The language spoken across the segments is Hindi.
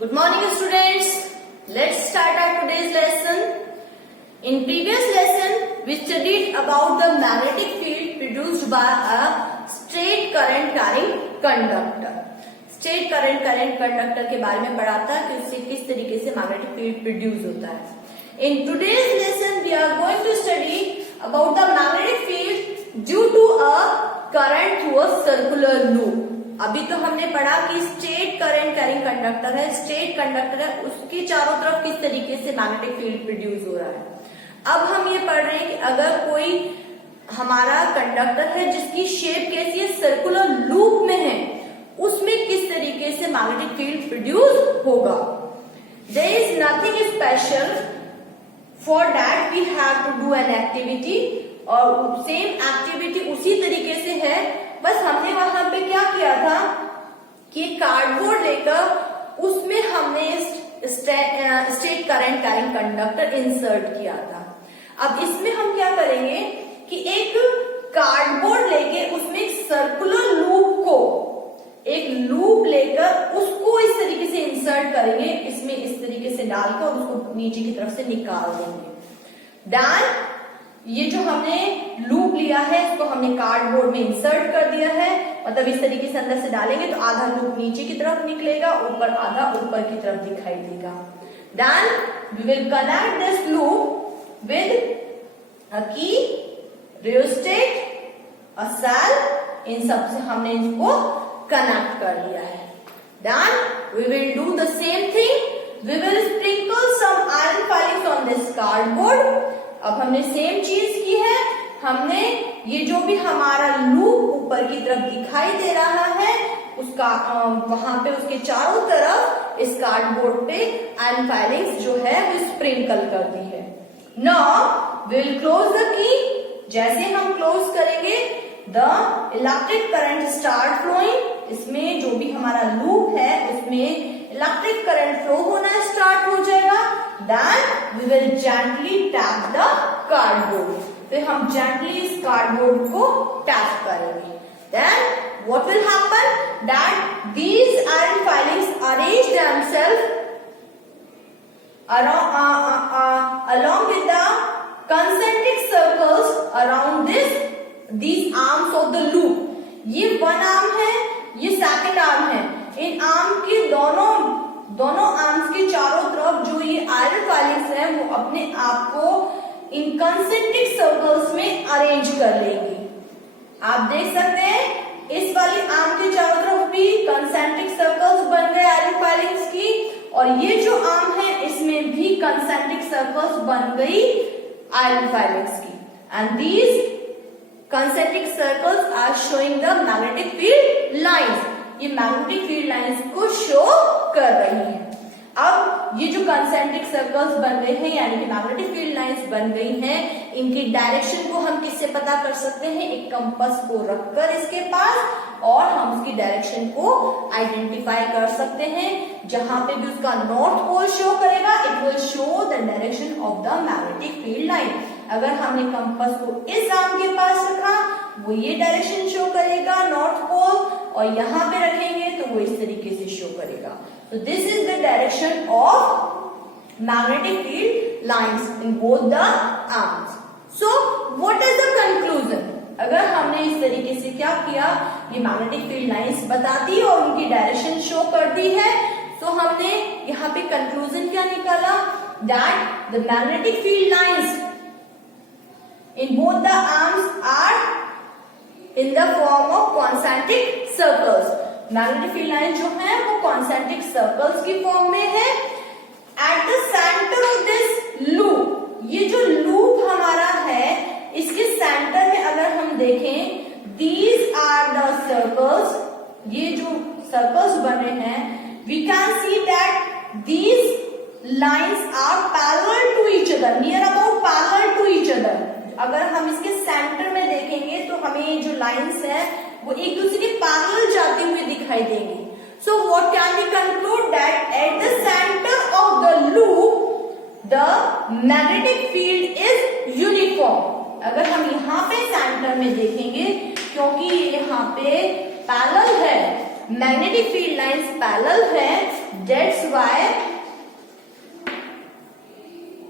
Good morning students. Let's start our today's lesson. In previous lesson we studied about the magnetic field produced by a straight current carrying conductor. Straight current conductor के बारे में पढ़ा था कि उससे किस तरीके से मैग्नेटिक फील्ड प्रोड्यूस होता है. In today's lesson we are going to study about the magnetic field due to a current through a circular loop. अभी तो हमने पढ़ा कि स्ट्रेट करंट कैरिंग कंडक्टर है, स्ट्रेट कंडक्टर है, उसकी चारों तरफ किस तरीके से मैग्नेटिक फील्ड प्रोड्यूस हो रहा है. अब हम ये पढ़ रहे हैं कि अगर कोई हमारा कंडक्टर है जिसकी शेप कैसी है, सर्कुलर लूप में है, उसमें किस तरीके से मैग्नेटिक फील्ड प्रोड्यूस होगा. There is nothing special for that we have to do an activity, और सेम एक्टिविटी उसी तरीके से है, बस हमने वहां पे क्या किया था कि कार्डबोर्ड लेकर उसमें हमने straight current carrying conductor insert किया था. अब इसमें हम क्या करेंगे कि एक कार्डबोर्ड लेके उसमें एक सर्कुलर लूप को, एक लूप लेकर उसको इस तरीके से इंसर्ट करेंगे, इसमें इस तरीके से डालकर उसको नीचे की तरफ से निकाल देंगे. देन ये जो हमने लूप लिया है इसको हमने कार्डबोर्ड में इंसर्ट कर दिया है, मतलब इस तरीके से अंदर से डालेंगे तो आधा लूप नीचे की तरफ निकलेगा, ऊपर आधा ऊपर की तरफ दिखाई देगा. Then we will connect this loop with a key, rheostat, a cell, इन सब से हमने इसको कनेक्ट कर लिया है. Then we will do the same thing. We will sprinkle some iron filings on this cardboard. अब हमने सेम चीज की है, हमने ये जो भी हमारा लूप ऊपर की तरफ दिखाई दे रहा है उसका वहां पे उसके चारों तरफ इस कार्डबोर्ड पे आयरन फाइलिंग्स जो है वो स्प्रिंकल कर दी है. Now we will close the key. जैसे हम क्लोज करेंगे the electric current start flowing, इसमें जो भी हमारा लूप है उसमें इलेक्ट्रिक करंट फ्लो होना स्टार्ट हो जाएगा. Then we will gently tap the cardboard, फिर हम जेंटली इस कार्डबोर्ड को टैप करेंगे. Then what will happen that these iron filings arrange themselves along with the concentric circles around these arms of the loop. ये वन आर्म है, ये सेकंड आर्म है. इन आर्म के दोनों आर्म्स के चारों तरफ जो ये आयरन फाइलिंग्स है वो अपने आप को इन कंसेंट्रिक सर्कल्स में अरेंज कर लेंगी. आप देख सकते हैं इस वाली आर्म के चारों तरफ भी कंसेंट्रिक सर्कल्स बन गए आयरन फाइलिंग्स की, और ये जो आर्म है इसमें भी कंसेंट्रिक सर्कल्स बन गई आयरन फाइलिंग्स की. And these concentric circles are showing the magnetic field lines. ये मैग्नेटिक फील्ड लाइंस को शो कर रही है. अब ये जो कंसेंट्रिक सर्कल्स बन गए हैं यानी कि मैग्नेटिक फील्ड लाइंस बन गई हैं, इनकी डायरेक्शन को हम किससे पता कर सकते हैं, एक कंपास को रखकर इसके पास, और हम उसकी डायरेक्शन को आइडेंटिफाई कर सकते हैं. जहां पे भी उसका नॉर्थ पोल शो करेगा it will show the direction of the magnetic field line. अगर हमने कंपास को इस आर्म के पास रखा वो ये डायरेक्शन शो करेगा नॉर्थ पोल, और यहाँ पे रखेंगे तो वो इस तरीके से शो करेगा. तो this is the direction of magnetic field lines in both the arms. So what is the conclusion. अगर हमने इस तरीके से क्या किया, ये मैग्नेटिक फील्ड लाइंस बता दी और उनकी डायरेक्शन शो कर दी है, तो हमने यहाँ पे कंक्लूजन क्या निकाला, that the magnetic field lines in both the arms are in the form of concentric circles. Magnetic field line जो है वो concentric circles की फॉर्म में है. At the center of this loop, ये जो लूप हमारा है इसके सेंटर में अगर हम देखें these are the circles, ये जो सर्कल्स बने हैं we can see that these lines are parallel to each other, near about parallel to each other. अगर हम इसके सेंटर में देखेंगे तो हमें जो लाइंस है वो एक दूसरे के पैरेलल जाते हुए दिखाई देंगी. So what can we conclude that at the centre of the loop the magnetic field is uniform. अगर हम यहाँ पे सेंटर में देखेंगे, क्योंकि यहाँ पे पैरेलल है, मैग्नेटिक फील्ड लाइंस पैरेलल है, That's why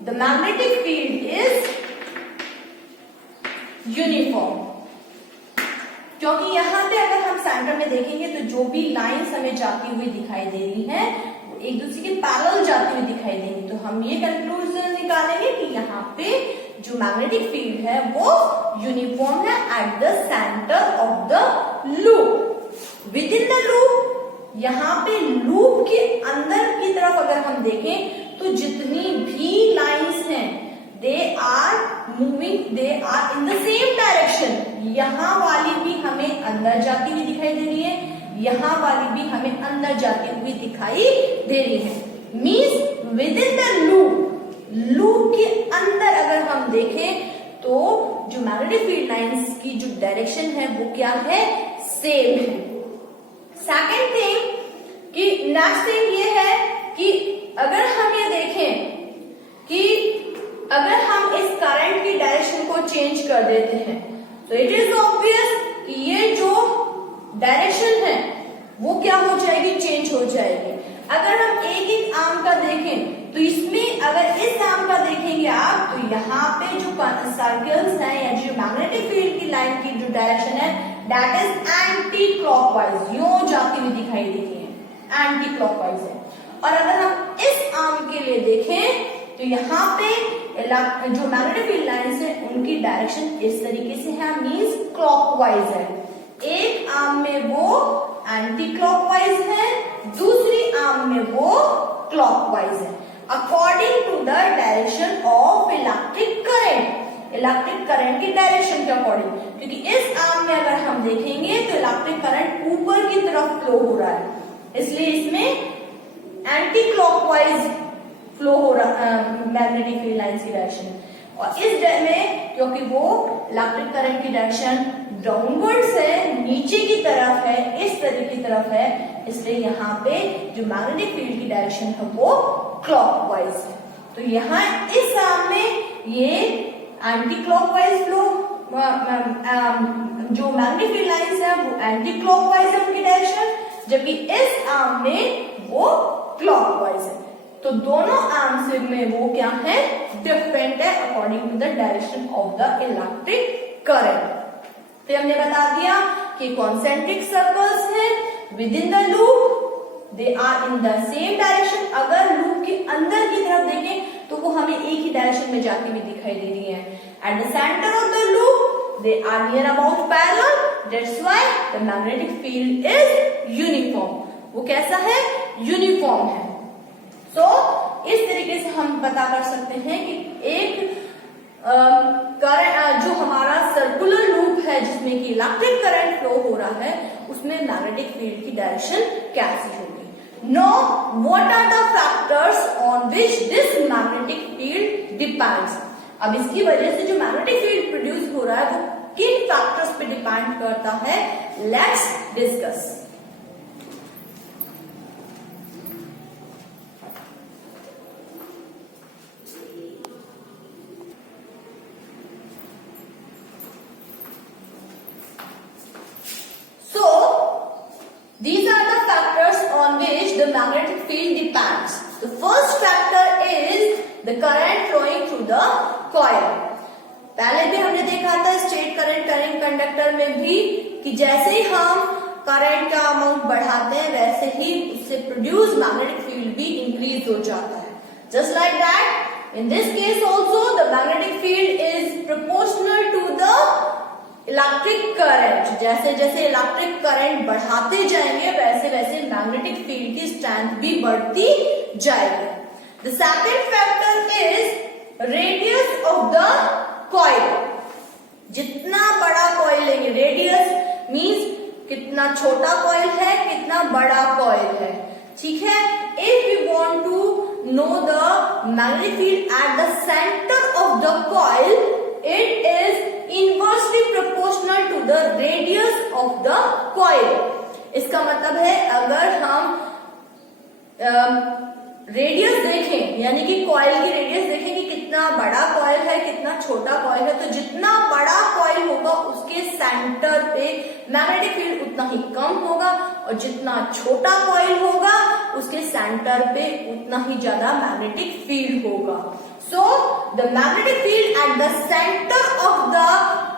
the magnetic field is uniform. क्योंकि यहाँ पे अगर हम सेंटर में देखेंगे तो जो भी लाइंस हमें जाती हुई दिखाई दे रही है वो एक दूसरे के पैरेलल जाती हुई दिखाई देंगी, तो हम ये कंक्लूजन निकालेंगे कि यहाँ पे जो मैग्नेटिक फील्ड है वो यूनिफॉर्म है at the centre of the loop. With in the loop, यहाँ पे लूप के अंदर की तरफ अगर हम देखें तो जितनी भी लाइंस हैं they are moving, they are in the same direction. यहाँ वाली भी हमें अंदर जाती हुई दिखाई दे रही है, यहाँ वाली भी हमें अंदर जाती हुई दिखाई दे रही है. Means with in the loop के अंदर अगर हम देखें तो जो मैग्नेटिक फील्ड लाइंस की जो डायरेक्शन है वो क्या है, सेम है. सेकेंड थिंग कि नेक्स्ट थिंग ये है कि अगर हम ये देखें कि अगर हम इस करंट की डायरेक्शन को चेंज कर देते हैं तो इट इज ऑब्वियस कि ये जो डायरेक्शन है वो क्या हो जाएगी, चेंज हो जाएगी. अगर हम एक एक आर्म का देखें तो इसमें अगर इस आर्म का देखेंगे आप तो यहाँ पे जो सर्कल्स हैं या जो मैग्नेटिक फील्ड की लाइन की जो डायरेक्शन है दैट इज एंटी क्लॉकवाइज, यूं जाती हुई दिखाई दे रही है, एंटी क्लॉकवाइज है. और अगर हम इस आर्म के लिए देखें तो यहाँ पे जो मैग्नेटिक फील्ड लाइंस है उनकी डायरेक्शन इस तरीके से है, मींस क्लॉकवाइज है. एक आर्म में वो एंटी क्लॉकवाइज है, दूसरी आर्म में वो क्लॉकवाइज है according to the direction of electric current. Electric current की डायरेक्शन के अकॉर्डिंग, क्योंकि इस आर्म में अगर हम देखेंगे तो इलेक्ट्रिक करंट ऊपर की तरफ फ्लो हो रहा है, इसलिए इसमें एंटी क्लॉकवाइज फ्लो हो रहा मैग्नेटिक फील्ड लाइंस की डायरेक्शन. और इस में क्योंकि वो इलेक्ट्रिक करंट की डायरेक्शन डाउनवर्ड है, नीचे की तरफ है, इस तरीके की तरफ है, इसलिए यहाँ पे जो मैग्नेटिक फील्ड की डायरेक्शन है वो क्लॉकवाइज है. तो यहाँ इस आर्म में ये एंटी क्लॉकवाइज फ्लो, जो मैग्नेटिक फील्ड लाइंस है वो एंटी क्लॉकवाइज है उनकी डायरेक्शन, जबकि इस आर्म में वो क्लॉकवाइज है. तो दोनों आर्म्स में वो क्या है, डिफरेंट है according to the direction of the electric current. तो हमने बता दिया कि कॉन्सेंट्रिक सर्कल्स हैं with in the loop, they are in the same direction. अगर लूप के अंदर की तरफ देखें तो वो हमें एक ही डायरेक्शन में जाती हुई दिखाई दे रही है. At the centre of the loop they are near about parallel, that's why the magnetic field is uniform. वो कैसा है, यूनिफॉर्म है. तो इस तरीके से हम पता कर सकते हैं कि एक करंट जो हमारा सर्कुलर लूप है जिसमें कि इलेक्ट्रिक करंट फ्लो हो रहा है उसमें मैग्नेटिक फील्ड की डायरेक्शन कैसी होगी. Know what are the factors on which this magnetic field depends. अब इसकी वजह से जो मैग्नेटिक फील्ड प्रोड्यूस हो रहा है वो किन फैक्टर्स पे डिपेंड करता है, let's discuss. These are the factors on which the magnetic field depends. The first factor is the current flowing through the coil. पहले भी हमने देखा था स्टेट करंट कंडक्टर में भी कि जैसे ही हम करंट का अमाउंट बढ़ाते हैं वैसे ही उससे प्रोड्यूस मैग्नेटिक फील्ड भी इंक्रीज हो जाता है. Just like that, in this case also the magnetic field is proportional to the electric current. जैसे जैसे इलेक्ट्रिक करंट बढ़ाते जाएंगे वैसे वैसे मैग्नेटिक फील्ड की स्ट्रेंथ भी बढ़ती जाएगी. The second factor is radius of the coil. जितना बड़ा कॉइल लेंगे, रेडियस मींस कितना छोटा कॉइल है कितना बड़ा कॉइल है, ठीक है. If you want to know the magnetic field at the centre of the coil, it is inversely proportional to the radius of the coil. इसका मतलब है अगर हम रेडियस देखें, यानी कि कॉइल की रेडियस देखें कि कितना बड़ा कॉइल है, कितना छोटा कॉइल है, तो जितना बड़ा कॉइल होगा उसके सेंटर पे मैग्नेटिक फील्ड उतना ही कम होगा, और जितना छोटा कॉइल होगा उसके सेंटर पे उतना ही ज्यादा मैग्नेटिक फील्ड होगा. So the magnetic field at the center of the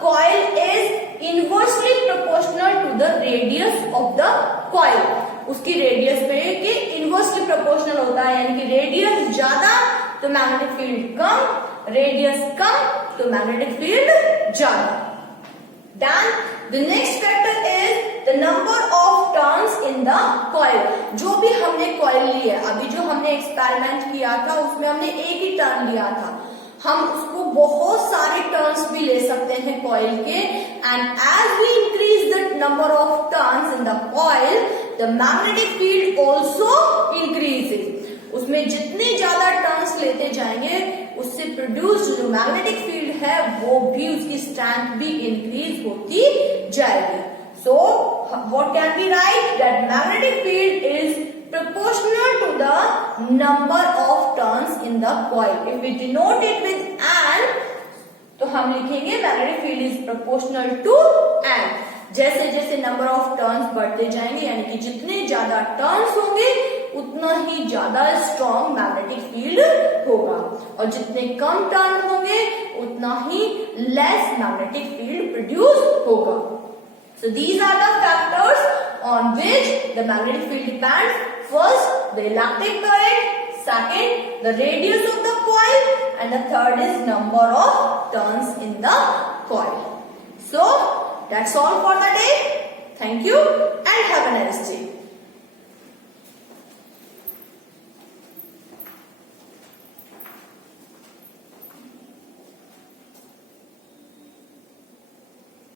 coil is inversely proportional to the radius of the coil. उसकी रेडियस पे के इनवर्सली प्रोपोर्शनल होता है, यानी कि रेडियस ज्यादा तो मैग्नेटिक फील्ड कम, रेडियस कम तो मैग्नेटिक फील्ड ज्यादा. Then the next factor is the number of turns in the coil. जो भी हमने कॉइल ली है, अभी जो हमने एक्सपेरिमेंट किया था उसमें हमने एक ही टर्न लिया था, हम उसको बहुत सारे टर्न्स भी ले सकते हैं कॉइल के. And as we increase the number of turns in the coil the magnetic field also increases. उसमें जितने ज्यादा टर्न्स लेते जाएंगे उससे प्रोड्यूस्ड जो मैग्नेटिक फील्ड है वो भी, उसकी स्ट्रेंथ भी इंक्रीज होती जाएगी. सो what can be right, that magnetic field is proportional to the number of turns in the coil. If we denote it with N, तो हम लिखेंगे magnetic field is proportional to N. जैसे जैसे नंबर ऑफ टर्न्स बढ़ते जाएंगे, यानी कि जितने ज्यादा टर्न्स होंगे उतना ही ज्यादा स्ट्रॉन्ग मैग्नेटिक फील्ड होगा, और जितने कम टर्न होंगे उतना ही लेस मैग्नेटिक फील्ड प्रोड्यूस होगा. So these are the factors on which the magnetic field depends. First, the electric current. Second, the radius of the coil. And the third is number of turns in the coil. So, that's all for the day. Thank you and have a nice day.